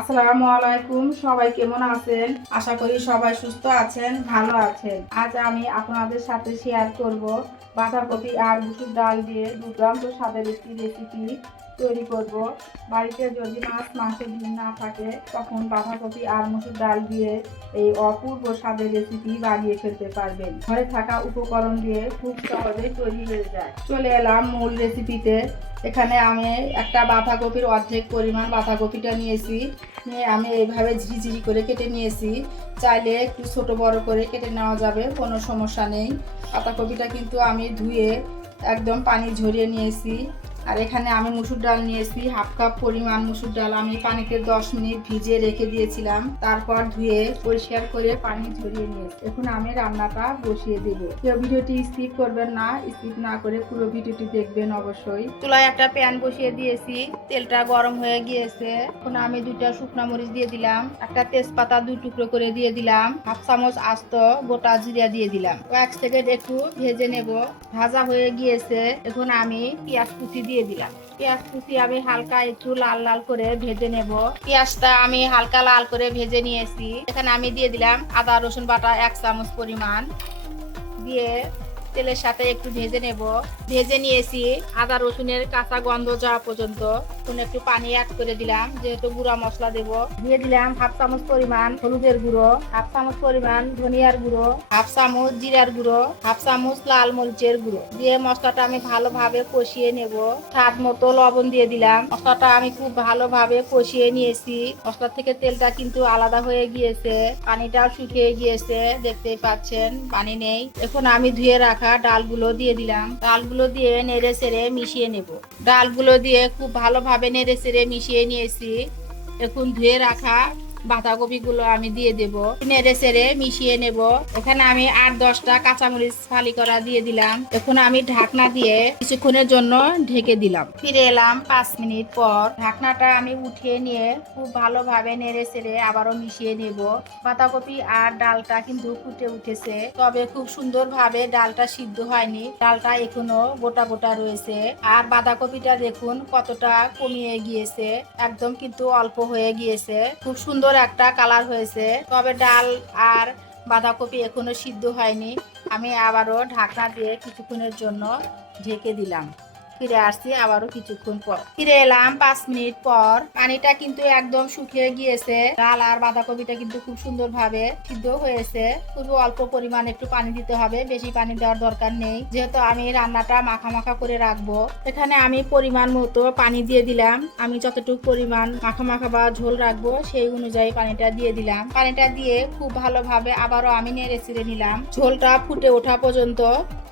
আসসালামু আলাইকুম, সবাই কেমন আছেন? আশা করি সবাই সুস্থ আছেন, ভালো আছেন। আজ আমি আপনাদের সাথে শেয়ার করব বাঁধাকপি আর মুসুর ডাল দিয়ে দুর্দান্ত স্বাদের একটি রেসিপি তৈরি করব। বাড়িতে যদি মাছ মাংস ডিম না থাকে, তখন বাঁধাকপি আর মুসুর ডাল দিয়ে এই অপূর্ব স্বাদের রেসিপি বানিয়ে ফেলতে পারবেন। ঘরে থাকা উপকরণ দিয়ে খুব সহজেই তৈরি হয়ে যায়। চলে এলাম মূল রেসিপিতে এখানে আমি একটা বাঁধাকপির অর্ধেক পরিমাণ বাঁধাকপিটা নিয়েছি। নিয়ে আমি এইভাবে ঝিরিঝিরি করে কেটে নিয়েছি। চাইলে একটু ছোট বড় করে কেটে নেওয়া যাবে, কোনো সমস্যা নেই। বাঁধাকপিটা কিন্তু আমি ধুয়ে একদম পানি ঝরিয়ে নিয়েছি। আর এখানে আমি মুসুর ডাল নিয়েছি, হাফ কাপ পরিমাণ মুসুর ডাল। আমি পানিতে দশ মিনিট ভিজিয়ে রেখে দিয়েছিলাম। তারপর ধুয়ে পরিষ্কার করে পানি ঝরিয়ে নিয়েছি। এখন আমি রান্নাটা বসিয়ে দেবো। কেউ ভিডিওটি স্কিপ করবেন না, স্কিপ না করে পুরো ভিডিওটি দেখবেন অবশ্যই। চুলায় একটা প্যান বসিয়ে দিয়েছি। তেলটা গরম হয়ে গিয়েছে। এখন আমি দুইটা শুকনো মরিচ দিয়ে দিলাম। একটা তেজপাতা দুই টুকরো করে দিয়ে দিলাম। হাফ চামচ আস্ত গোটা জিরা দিয়ে দিলাম। কয়েক সেকেন্ড একটু ভেজে নেব। ভাজা হয়ে গিয়েছে। এখন আমি পেঁয়াজ কুচি দিয়ে দিলাম। পেঁয়াজ কুচি আমি হালকা একটু লাল লাল করে ভেজে নেব। পেঁয়াজটা আমি হালকা লাল করে ভেজে নিয়েছি। এখানে আমি দিয়ে দিলাম আদা, রসুন বাটা এক চামচ পরিমাণ। দিয়ে তেলের সাথে একটু ভেজে নেব। ভেজে নিয়েছি আদা, রসুনের কাঁচা গন্ধ যাওয়া পর্যন্ত। এখন একটু পানি অ্যাড করে দিলাম, যেহেতু গুঁড়া মশলা দেব। দিয়ে দিলাম হাফ চামচ পরিমাণ হলুদের গুঁড়ো, হাফ চামচ পরিমাণ ধনিয়ার গুঁড়ো, হাফ চামচ জিরার গুঁড়ো, হাফ চামচ লাল মরিচের গুঁড়ো। দিয়ে মশলাটা আমি ভালোভাবে কষিয়ে নেব। স্বাদ মতো লবণ দিয়ে দিলাম। মশলাটা আমি খুব ভালোভাবে কষিয়ে নিয়েছি। মশলা থেকে তেলটা কিন্তু আলাদা হয়ে গিয়েছে। পানিটাও শুকিয়ে গিয়েছে, দেখতেই পাচ্ছেন, পানি নেই। এখন আমি ধুয়ে রাখা ডালগুলো দিয়ে দিলাম। ডালগুলো দিয়ে নেড়ে চেড়ে মিশিয়ে নেব। ডালগুলো দিয়ে খুব ভালোভাবে নেড়ে চেড়ে মিশিয়ে নিয়েছি এখন ধুয়ে রাখা বাঁধাকপিগুলো আমি দিয়ে দেব। নেড়ে চেড়ে মিশিয়ে নেব। এখানে আমি আট দশটা কাঁচামরিচ ফালি করা দিয়ে দিলাম। এখন আমি ঢাকনা দিয়ে কিছুক্ষণের জন্য ঢেকে দিলাম। ফিরে এলাম পাঁচ মিনিট পর। ঢাকনাটা আমি উঠিয়ে নিয়ে খুব ভালোভাবে নেড়ে চেড়ে আবারও মিশিয়ে নেব। বাঁধাকপি আর ডালটা কিন্তু ফুটে উঠেছে। তবে খুব সুন্দরভাবে ডালটা সিদ্ধ হয়নি। ডালটা এখনও গোটা গোটা রয়েছে। আর বাঁধাকপিটা দেখুন কতটা কমিয়ে গিয়েছে। একদম কিন্তু অল্প হয়ে গিয়েছে। খুব সুন্দর একটা কালার হয়েছে। তবে ডাল আর বাঁধাকপি এখনও সিদ্ধ হয়নি। আমি আবারও ঢাকনা দিয়ে কিছুক্ষণের জন্য ঢেকে দিলাম। ফিরে আসছি আবারও কিছুক্ষণ পর। ফিরে এলাম পাঁচ মিনিট পর। পানিটা কিন্তু একদম শুকিয়ে গিয়েছে। ডাল আর বাঁধাকপিটা কিন্তু খুব সুন্দর ভাবে সিদ্ধ হয়েছে। খুবই অল্প পরিমাণ একটু পানি দিতে হবে, বেশি পানি দেওয়ার দরকার নেই। যেহেতু আমি রান্নাটা মাখা মাখা করে রাখব, এখানে আমি পরিমাণ মতো পানি দিয়ে দিলাম। আমি যতটুকু পরিমাণ মাখা মাখা বা ঝোল রাখব, সেই অনুযায়ী পানিটা দিয়ে দিলাম। পানিটা দিয়ে খুব ভালোভাবে আবারও আমি নেড়ে ছিঁড়ে নিলাম। ঝোলটা ফুটে ওঠা পর্যন্ত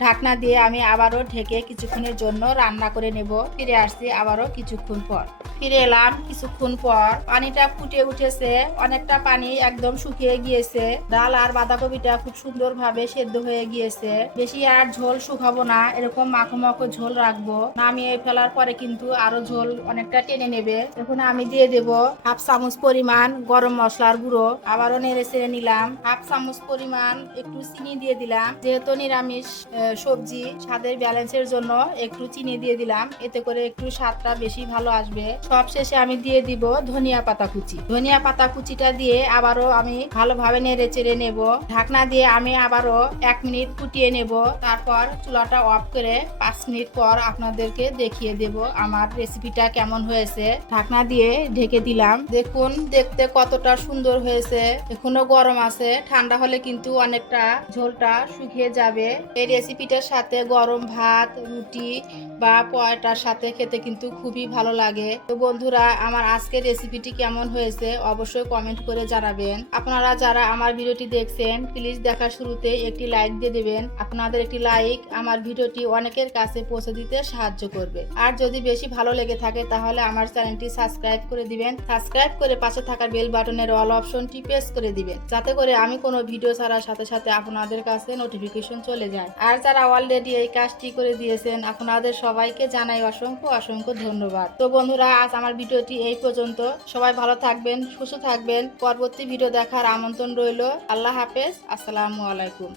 ঢাকনা দিয়ে আমি আবারও ঢেকে কিছুক্ষণের জন্য রান্না করে নেব। ফিরে আসছি আবারও কিছুক্ষণ পর। ফিরে এলাম কিছুক্ষণ পর। পানিটা ফুটে উঠেছে। অনেকটা পানি একদম শুকিয়ে গিয়েছে। ডাল আর বাঁধাকপিটা খুব সুন্দর ভাবে সেদ্ধ হয়ে গিয়েছে। বেশি আর ঝোল শুকাবো না। এরকম মাখো মাখো ঝোল রাখব। নামিয়ে ফেলার পরে কিন্তু আরও ঝোল অনেকটা টেনে নেবে। এখন আমি দিয়ে দেব হাফ চামচ পরিমাণ গরম মশলার গুঁড়ো। আবারও নেড়ে চেড়ে নিলাম। হাফ চামচ পরিমাণ একটু চিনি দিয়ে দিলাম। যেহেতু নিরামিষ সবজি, স্বাদের ব্যালেন্সের জন্য একটু চিনি দিয়ে দিলাম। এতে করে একটু স্বাদটা বেশি ভালো আসবে। সব শেষে আমি দিয়ে দিব ধনিয়া পাতা কুচি। ধনিয়া পাতা কুচিটা দিয়ে আবারও আমি ভালোভাবে নেড়ে চেড়ে নেব। ঢাকনা দিয়ে আমি আবারও এক মিনিট ফুটিয়ে নেব। তারপর চুলাটা অফ করে পাঁচ মিনিট পর আপনাদেরকে দেখিয়ে দেব আমার রেসিপিটা কেমন হয়েছে। ঢাকনা দিয়ে ঢেকে দিলাম। দেখুন, দেখতে কতটা সুন্দর হয়েছে। এখনও গরম আছে। ঠান্ডা হলে কিন্তু অনেকটা ঝোলটা শুকিয়ে যাবে। এই রেসিপিটার সাথে গরম ভাত, রুটি বা পয়টার সাথে খেতে কিন্তু খুবই ভালো লাগে। তো বন্ধুরা, আমার আজকের রেসিপিটি কেমন হয়েছে অবশ্যই কমেন্ট করে জানাবেন। আপনারা যারা আমার ভিডিওটি দেখছেন প্লিজ দেখার শুরুতে একটি লাইক দিয়ে দেবেন। আপনাদের একটি লাইক আমার ভিডিওটি অনেকের কাছে পৌঁছে দিতে সাহায্য করবে। আর যদি বেশি ভালো লেগে থাকে, তাহলে আমার চ্যানেলটি সাবস্ক্রাইব করে দিবেন। সাবস্ক্রাইব করে পাশে থাকা বেল বাটনের অল অপশনটি প্রেস করে দিবেন। যাতে করে আমি কোনো ভিডিও ছাড়ার সাথে সাথে আপনাদের কাছে নোটিফিকেশন চলে যায়। আর যারা অলরেডি এই কাজটি করে দিয়েছেন, আপনাদের সবাইকে জানাই অসংখ্য অসংখ্য ধন্যবাদ। তো বন্ধুরা, আজ আমার ভিডিওটি এই পর্যন্ত। সবাই ভালো থাকবেন, সুস্থ থাকবেন। পরবর্তী ভিডিও দেখার আমন্ত্রণ রইল। আল্লাহ হাফেজ। আসসালামু আলাইকুম।